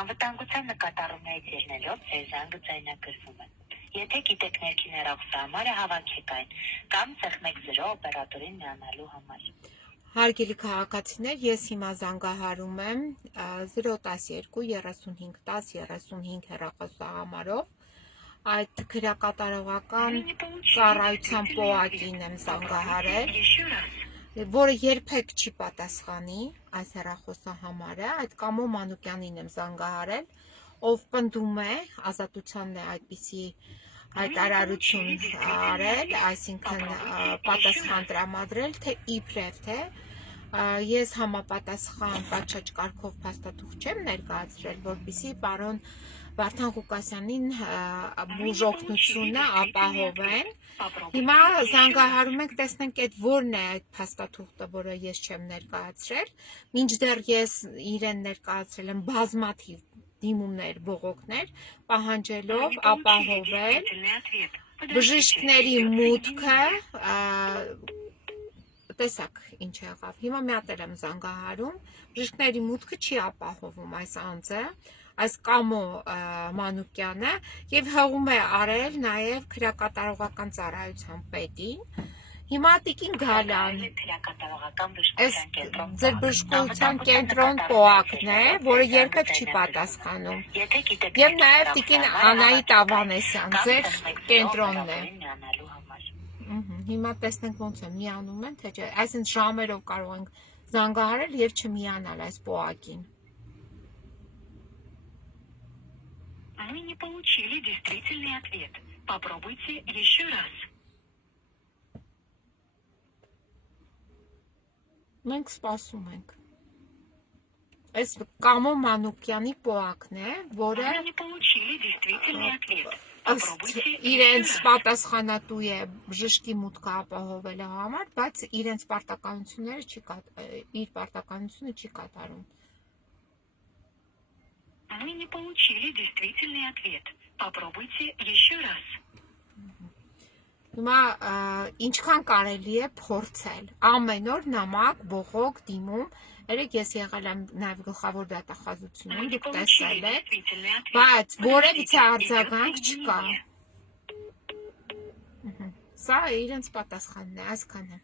Անվտանգության նկատառումներից ելնելով ձեր զանգը ձայնագրվում է։ Եթե գիտեք ներքին հեռախոսահամարը հավաքեք այն կամ ծխմեք 0 օպերատորին միանալու համար։ Հարգելի քաղաքացիներ, ես հիմա զանգահարում եմ 012 35 10 35 հեռախոսահամարով այդ քրեակատարողական ծառայության պոակին եմ զանգահարել, որը երբեք չի պատասխանի այս հեռախոսահամարը, այդ Կամո Մանուկյանին եմ զանգահարել, ով պնդում է, Ազատությանն է այդպիսի հայտարարություն արել, այսինքն պատասխան տրամադրել, թե իբրև թե ես համապատասխան պատշաճ կարգով փաստաթուղթ չեմ ներկայացրել, որպեսզի պարոն Վարդան Ղուկասյանին բուժօգնությունը ապահովեն։ Հիմա զանգահարում ենք, տեսնենք այդ որն է այդ փաստաթուղթը, որը ես չեմ ներկայացրել, մինչդեռ ես իրեն ներկայացրել եմ բազմաթիվ դիմումներ, բողոքներ, պահանջելով ապահովել բժիշկների մուտքը, տեսակ ինչ եղավ, հիմա մի հատ եմ զանգահարում, բժիշկների մուտքը չի ապահովում այս անձը, այս Կամո Մանուկյանը եւ հղում է արել նաեւ քրեակատարողական ծառայության պետին։ Հիմա տիկին Գալան, այս ձեր բժշկության կենտրոն պոակն է, որը երբեք չի պատասխանում։ Եվ նաև տիկին Անահիտ Ավանեսյան, ձեր կենտրոնն է։ Հիմա տեսնենք ոնց է, միանում են, թե չէ, այսինքն ժամերով կարող ենք զանգահարել եւ չմիանալ այս պոակին։ Мы не получили действительный ответ. Попробуйте еще раз. Մենք սպասում ենք։ Այս Կամո Մանուկյանի պոակն է, որը իրենց պատասխանատու է բժշկի մուտքը ապահովելու համար, բայց իրենց պարտականությունները իր պարտականությունը չի կատարում։ Мы не получили действительный ответ. Попробуйте еще раз. Հիմա ինչքան կարելի է փորձել, ամեն օր նամակ, բողոք, դիմում, երեք ես եղել եմ նաև գլխավոր դատախազությունում, դուք տեսել եք, բայց որևիցե արձագանք չկա։ Սա իրենց պատասխանն է, այսքան է։